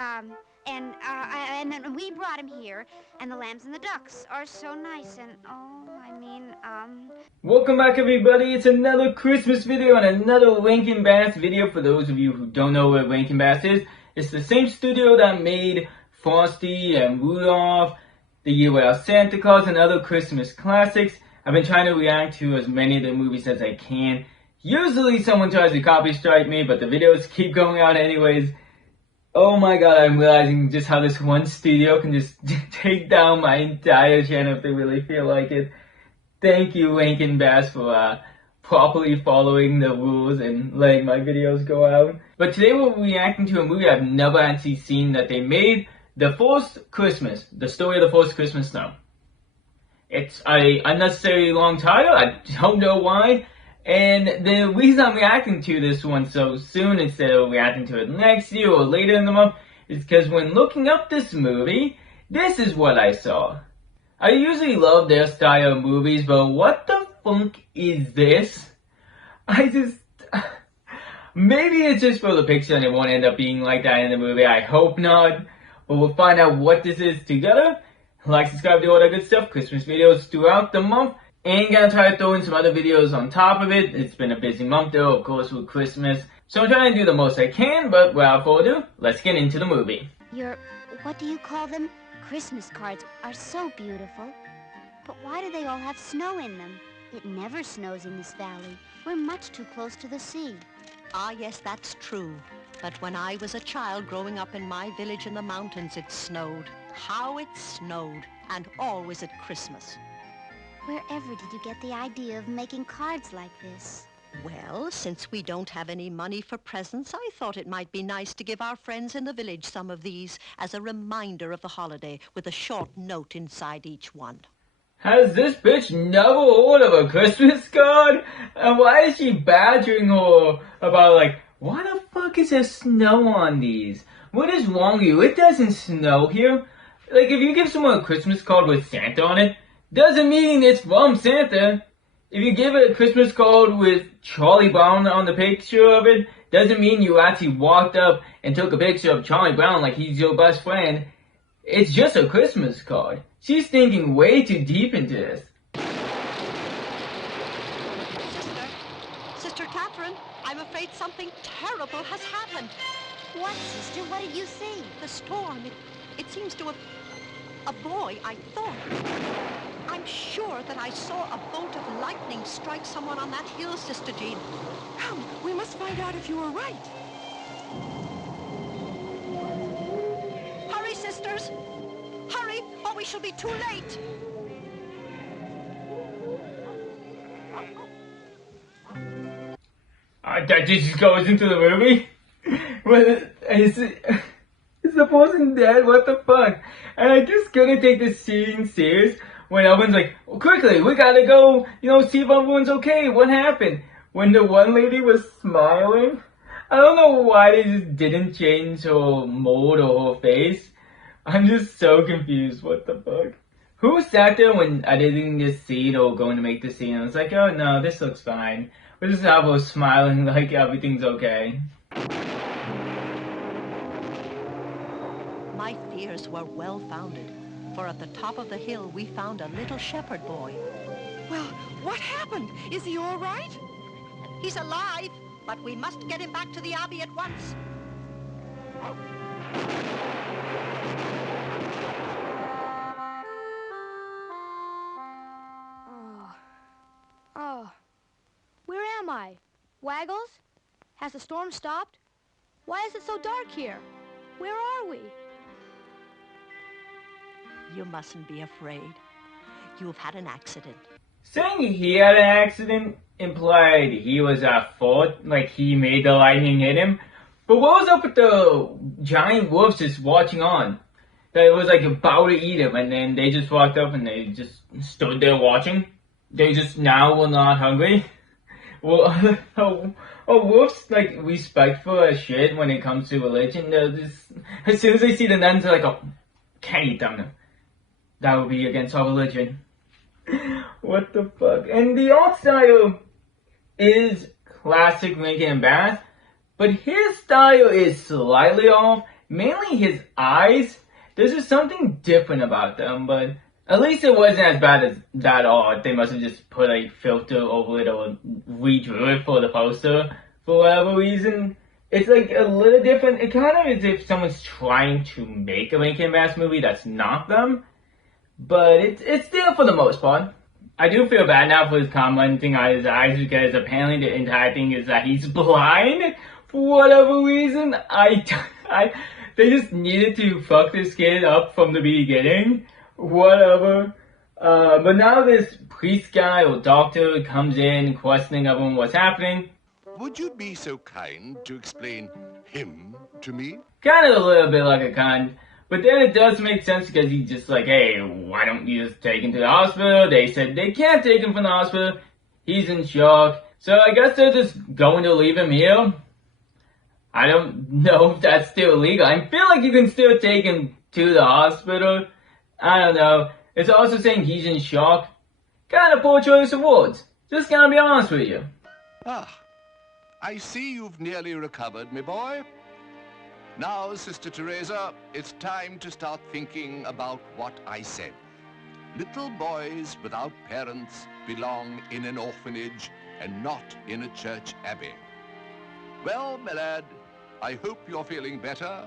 And then we brought him here, and the lambs and the ducks are so nice, and Welcome back, everybody. It's another Christmas video and another Rankin Bass video. For those of you who don't know what Rankin Bass is, it's the same studio that made Frosty and Rudolph, The Year Without Santa Claus, and other Christmas classics. I've been trying to react to as many of the movies as I can. Usually someone tries to copy strike me, but the videos keep going out anyways. Oh my god, I'm realizing just how this one studio can just take down my entire channel if they really feel like it. Thank you, Rankin Bass, for properly following the rules and letting my videos go out. But today we're reacting to a movie I've never actually seen that they made, The First Christmas, the story of the first Christmas snow. It's an unnecessarily long title, I don't know why. And the reason I'm reacting to this one so soon instead of reacting to it next year or later in the month is because when looking up this movie, this is what I saw. I usually love their style of movies, but what the funk is this? Maybe it's just for the picture and it won't end up being like that in the movie. I hope not. But we'll find out what this is together. Like, subscribe, do all that good stuff. Christmas videos throughout the month. And gonna try to throw in some other videos on top of it. It's been a busy month though, of course, with Christmas. So I'm trying to do the most I can, but without further ado, let's get into the movie. what do you call them? Christmas cards are so beautiful. But why do they all have snow in them? It never snows in this valley. We're much too close to the sea. Ah, yes, that's true. But when I was a child growing up in my village in the mountains, it snowed. How it snowed, and always at Christmas. Wherever did you get the idea of making cards like this? Well, since we don't have any money for presents, I thought it might be nice to give our friends in the village some of these as a reminder of the holiday with a short note inside each one. Has this bitch never heard of a Christmas card? And why is she badgering her about like, why the fuck is there snow on these? What is wrong with you? It doesn't snow here. Like, if you give someone a Christmas card with Santa on it, doesn't mean it's from Santa. If you give a Christmas card with Charlie Brown on the picture of it, doesn't mean you actually walked up and took a picture of Charlie Brown like he's your best friend. It's just a Christmas card. She's thinking way too deep into this. Sister Catherine, I'm afraid something terrible has happened. What, sister? What did you see? The storm, it seems to have... A boy, I thought. I'm sure that I saw a bolt of lightning strike someone on that hill, Sister Jean. Come, we must find out if you were right. Hurry, sisters! Hurry, or we shall be too late! That just goes into the movie? Is the person dead? What the fuck? And I just couldn't take this scene serious when everyone's like, oh, quickly, we gotta go, see if everyone's okay. What happened? When the one lady was smiling, I don't know why they just didn't change her mood or her face. I'm just so confused. What the fuck? Who sat there when editing this scene or going to make this scene? I was like, oh no, this looks fine. We'll just have her smiling like everything's okay. My fears were well-founded, for at the top of the hill we found a little shepherd boy. Well, what happened? Is he all right? He's alive, but we must get him back to the abbey at once. Oh, where am I? Waggles? Has the storm stopped? Why is it so dark here? Where are we? You mustn't be afraid. You've had an accident. Saying he had an accident implied he was at fault, like he made the lightning hit him. But what was up with the giant wolves just watching on? That it was like about to eat him, and then they just walked up and they just stood there watching. They just now were not hungry. Well, are wolves like respectful as shit when it comes to religion? They're just, as soon as they see the nuns, they're like, oh, can't eat them. That would be against our religion. What the fuck? And the art style is classic Rankin Bass, but his style is slightly off mainly his eyes. There's just something different about them, but at least it wasn't as bad as that all. They must have just put a filter over it or redrew it for the poster for whatever reason. It's like a little different. It kind of is if someone's trying to make a Rankin Bass movie that's not them, but it's still for the most part. I do feel bad now for his commenting on his eyes because apparently the entire thing is that he's blind for whatever reason. They just needed to fuck this kid up from the beginning. Whatever. But now this priest guy or doctor comes in questioning everyone what's happening. Would you be so kind to explain him to me? Kind of a little bit like a con. But then it does make sense because he's just like, hey, why don't you just take him to the hospital? They said they can't take him from the hospital. He's in shock. So I guess they're just going to leave him here. I don't know if that's still legal. I feel like you can still take him to the hospital. I don't know. It's also saying he's in shock. Kind of poor choice of words. Just gonna be honest with you. Ah, I see you've nearly recovered, me boy. Now, Sister Teresa, it's time to start thinking about what I said. Little boys without parents belong in an orphanage and not in a church abbey. Well, my lad, I hope you're feeling better.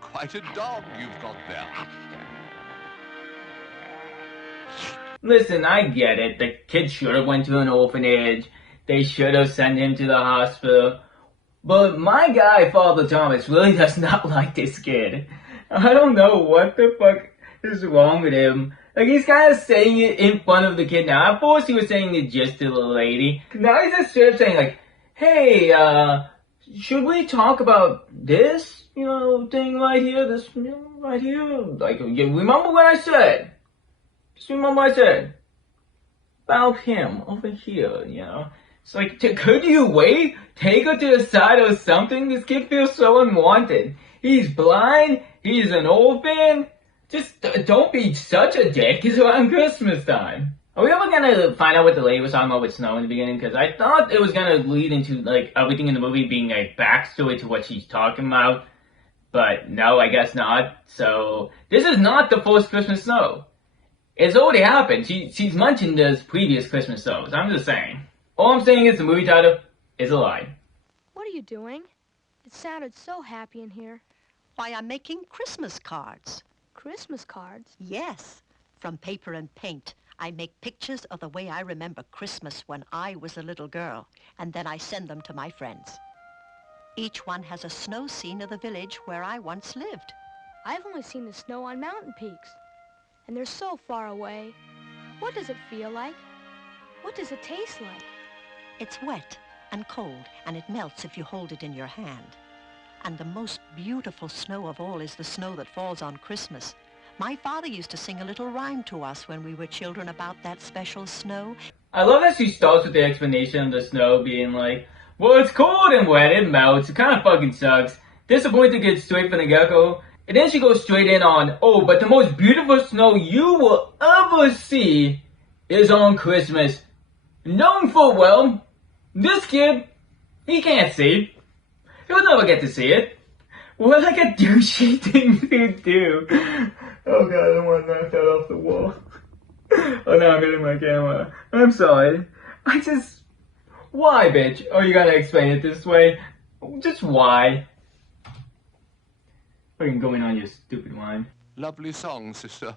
Quite a dog you've got there. Listen, I get it. The kid should have went to an orphanage. They should have sent him to the hospital. But my guy, Father Thomas, really does not like this kid. I don't know what the fuck is wrong with him. Like, he's kind of saying it in front of the kid now. At first, he was saying it just to the lady. Now he's just straight up saying, like, hey, should we talk about this, thing right here? This, right here? Like, remember what I said? Just remember what I said. About him, over here, It's like, could you wait? Take her to the side or something? This kid feels so unwanted. He's blind. He's an orphan. Just don't be such a dick. It's around Christmas time. Are we ever gonna find out what the lady was talking about with snow in the beginning? Because I thought it was gonna lead into, like, everything in the movie being a backstory to what she's talking about. But no, I guess not. So, this is not the first Christmas snow. It's already happened. She's mentioned those previous Christmas snows. I'm just saying. All I'm saying is the movie title is a lie. What are you doing? It sounded so happy in here. Why, I'm making Christmas cards. Christmas cards? Yes, from paper and paint. I make pictures of the way I remember Christmas when I was a little girl, and then I send them to my friends. Each one has a snow scene of the village where I once lived. I've only seen the snow on mountain peaks, and they're so far away. What does it feel like? What does it taste like? It's wet and cold, and it melts if you hold it in your hand. And the most beautiful snow of all is the snow that falls on Christmas. My father used to sing a little rhyme to us when we were children about that special snow. I love that she starts with the explanation of the snow being like, well, it's cold and wet, it melts, it kind of fucking sucks. Disappointed gets straight from the get-go. And then she goes straight in on, oh, but the most beautiful snow you will ever see is on Christmas. Knowing full well, this kid, he can't see. He'll never get to see it. What like a douchey thing to do. Oh god, I don't want to knock that off the wall. Oh no, I'm hitting my camera. I'm sorry. Why, bitch? Oh, you gotta explain it this way? Just why? Fucking going on your stupid line. Lovely song, sister.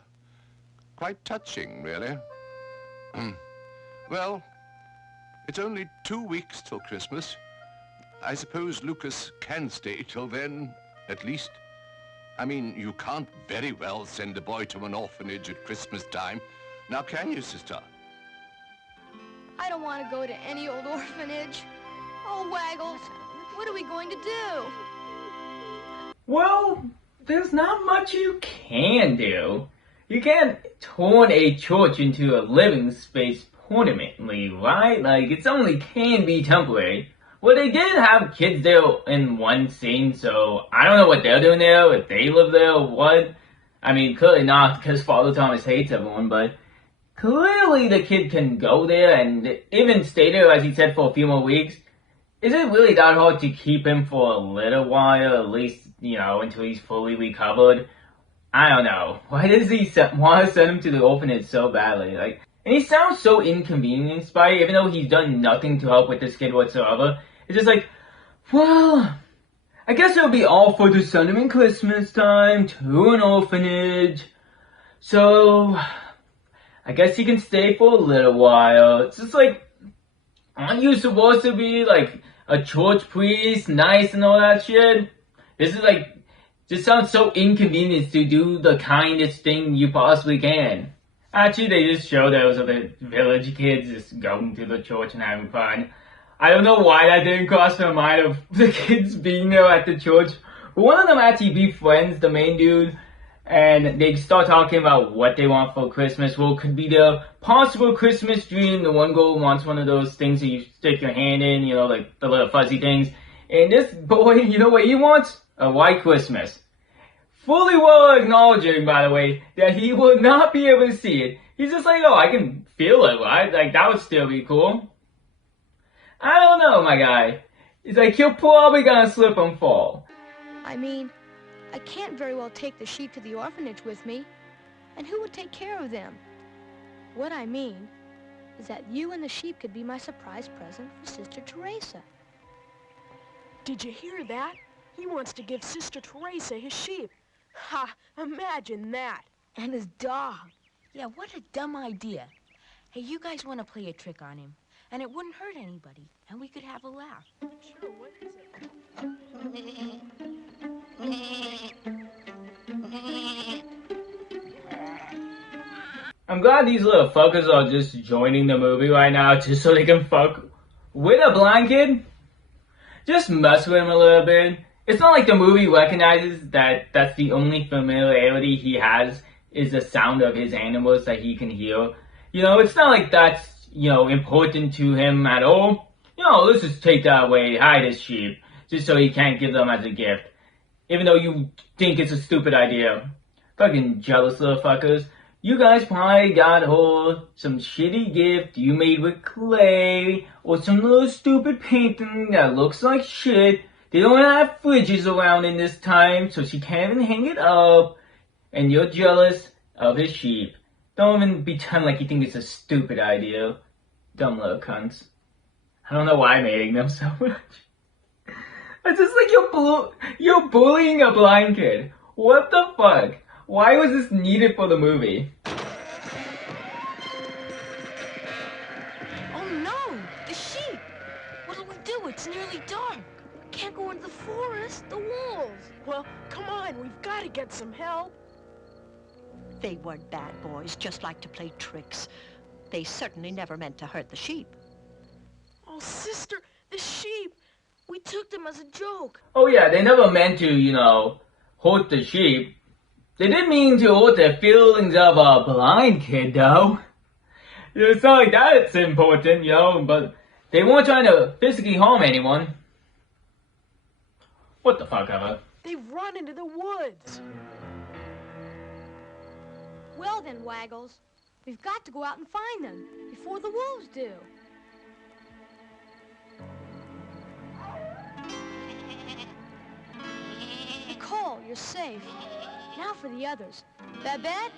Quite touching, really. Well, it's only 2 weeks till Christmas. I suppose Lucas can stay till then, at least. I mean, you can't very well send a boy to an orphanage at Christmas time. Now, can you, sister? I don't want to go to any old orphanage. Oh, Waggles, what are we going to do? Well, there's not much you can do. You can't turn a church into a living space permanently, right? Like, it's only can be temporary. Well, they did have kids there in one scene, so I don't know what they're doing there, if they live there or what. I mean, clearly not, because Father Thomas hates everyone, but clearly the kid can go there and even stay there, as he said, for a few more weeks. Is it really that hard to keep him for a little while, at least until he's fully recovered. I don't know. Why does he want to send him to the orphanage so badly? Like, and he sounds so inconvenienced by it, even though he's done nothing to help with this kid whatsoever. It's just like, well, I guess it'll be awful to send him in Christmas time to an orphanage. So, I guess he can stay for a little while. It's just like, aren't you supposed to be like a church priest, nice and all that shit? This is like, just sounds so inconvenient to do the kindest thing you possibly can. Actually, they just show those of the village kids just going to the church and having fun. I don't know why that didn't cross my mind of the kids being there at the church. But one of them actually befriends the main dude, and they start talking about what they want for Christmas. Well, it could be their possible Christmas dream. The one girl wants one of those things that you stick your hand in, like the little fuzzy things. And this boy, you know what he wants? A white Christmas. Fully well acknowledging, by the way, that he will not be able to see it. He's just like, oh, I can feel it, right? Like, that would still be cool. I don't know, my guy. He's like, he'll probably gonna slip and fall. I mean, I can't very well take the sheep to the orphanage with me. And who would take care of them? What I mean is that you and the sheep could be my surprise present for Sister Teresa. Did you hear that? He wants to give Sister Teresa his sheep. Ha! Imagine that. And his dog. Yeah, what a dumb idea. Hey, you guys want to play a trick on him, and it wouldn't hurt anybody, and we could have a laugh. Sure, what is it? I'm glad these little fuckers are just joining the movie right now just so they can fuck with a blind kid. Just mess with him a little bit. It's not like the movie recognizes that that's the only familiarity he has is the sound of his animals that he can hear. It's not like that's, important to him at all. Let's just take that away, hide his sheep, just so he can't give them as a gift. Even though you think it's a stupid idea. Fucking jealous little fuckers. You guys probably got some shitty gift you made with clay, or some little stupid painting that looks like shit. They don't have fridges around in this time, so she can't even hang it up. And you're jealous of his sheep. Don't even pretend like you think it's a stupid idea. Dumb little cunts. I don't know why I'm hating them so much. It's just like you're bullying a blind kid. What the fuck? Why was this needed for the movie? Oh no! The sheep! What'll we do? It's nearly dark. Can't go into the forest, the wolves. Well, come on, we've got to get some help. They weren't bad boys, just like to play tricks. They certainly never meant to hurt the sheep. Oh, Sister, the sheep. We took them as a joke. Oh yeah, they never meant to, hurt the sheep. They didn't mean to hurt the feelings of a blind kid, though. It's not like that's important, but they weren't trying to physically harm anyone. What the fuck ever? They've run into the woods. Well then, Waggles, we've got to go out and find them before the wolves do. Nicole, you're safe. Now for the others. Babette,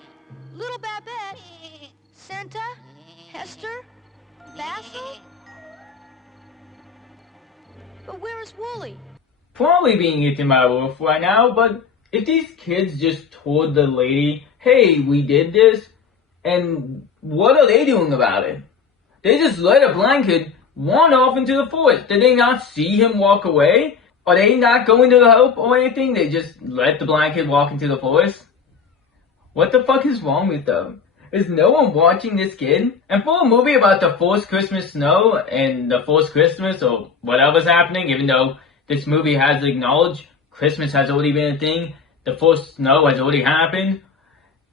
little Babette, Santa, Hester, Basil. But where is Wooly? Probably being eaten by a wolf right now, but if these kids just told the lady, hey, we did this, and what are they doing about it? They just let a blind kid wander off into the forest. Did they not see him walk away? Are they not going to help or anything? They just let the blind kid walk into the forest? What the fuck is wrong with them? Is no one watching this kid? And for a movie about the first Christmas snow and the first Christmas or whatever's happening, even though this movie has acknowledged Christmas has already been a thing, the first snow has already happened,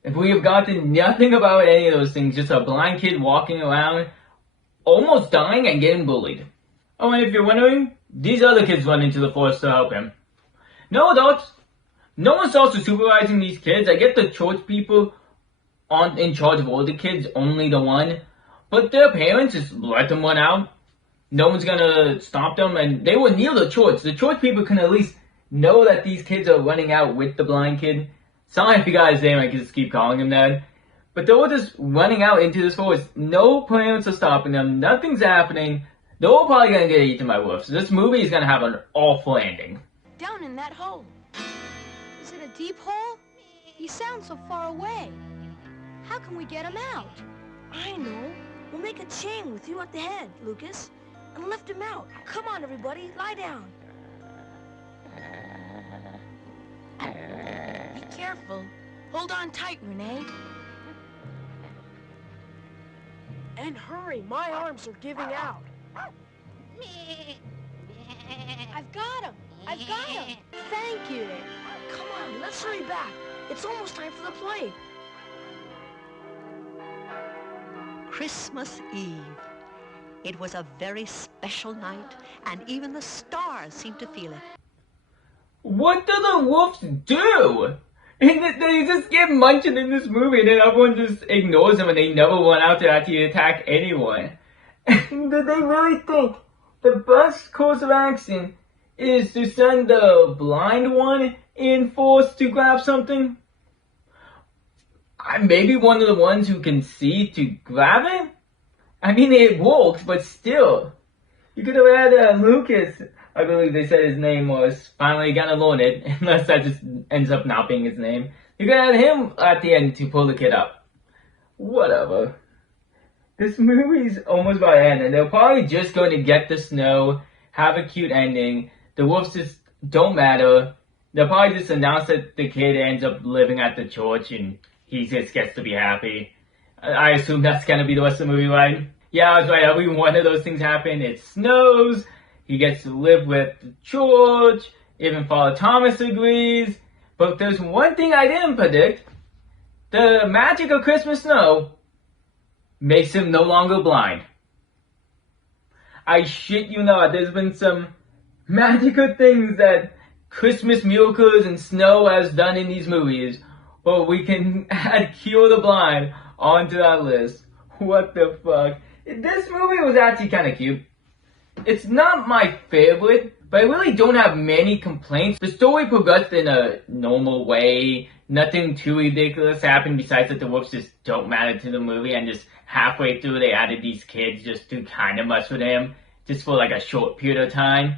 if we have gotten nothing about any of those things, just a blind kid walking around, almost dying and getting bullied. Oh, and if you're wondering, these other kids run into the forest to help him. No adults. No one's also supervising these kids. I get the church people aren't in charge of all the kids, only the one. But their parents just let them run out. No one's gonna stop them, and they were near the church. The church people can at least know that these kids are running out with the blind kid. Sorry if you guys name, I can just keep calling him that. But they're all just running out into this forest. No parents are stopping them. Nothing's happening. They're all probably gonna get eaten by wolves. This movie is gonna have an awful ending. Down in that hole. Is it a deep hole? He sounds so far away. How can we get him out? I know. We'll make a chain with you at the head, Lucas, and lift him out. Come on, everybody, lie down. Be careful. Hold on tight, Renee. And hurry, my arms are giving out. I've got him! I've got him! Thank you! Come on, let's hurry back. It's almost time for the play. Christmas Eve. It was a very special night, and even the stars seemed to feel it. What do the wolves do? They just get munching in this movie, and then everyone just ignores them, and they never run out to actually attack anyone. Do they really think the best course of action is to send the blind one in force to grab something? Maybe one of the ones who can see to grab it? I mean, it worked, but still. You could have had Lucas, I believe they said his name was, finally gonna learn it, unless that just ends up not being his name. You could have had him at the end to pull the kid up. Whatever. This movie's almost by the end, and they're probably just going to get the snow, have a cute ending. The wolves just don't matter. They'll probably just announce that the kid ends up living at the church, and he just gets to be happy. I assume that's gonna be the rest of the movie, right? Yeah, I was right. Every one of those things happen. It snows. He gets to live with the church. Even Father Thomas agrees. But there's one thing I didn't predict. The magic of Christmas snow makes him no longer blind. I shit you not. There's been some magical things that Christmas miracles and snow has done in these movies. Well, we can add Cure the Blind onto that list. What the fuck? This movie was actually kind of cute. It's not my favorite, but I really don't have many complaints. The story progressed in a normal way. Nothing too ridiculous happened besides that the wolves just don't matter to the movie, and just halfway through they added these kids just to kind of mess with him, just for like a short period of time.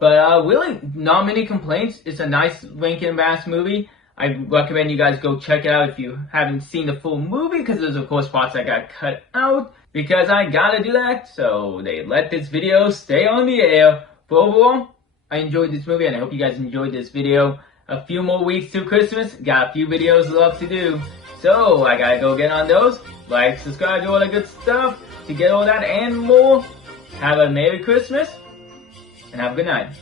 But really, not many complaints. It's a nice Rankin Bass movie. I recommend you guys go check it out if you haven't seen the full movie, because there's of course parts that got cut out, because I gotta do that, so they let this video stay on the air. But overall, I enjoyed this movie, and I hope you guys enjoyed this video. A few more weeks to Christmas, got a few videos left to do, so I gotta go get on those. Like, subscribe, do all that good stuff to get all that and more. Have a Merry Christmas, and have a good night.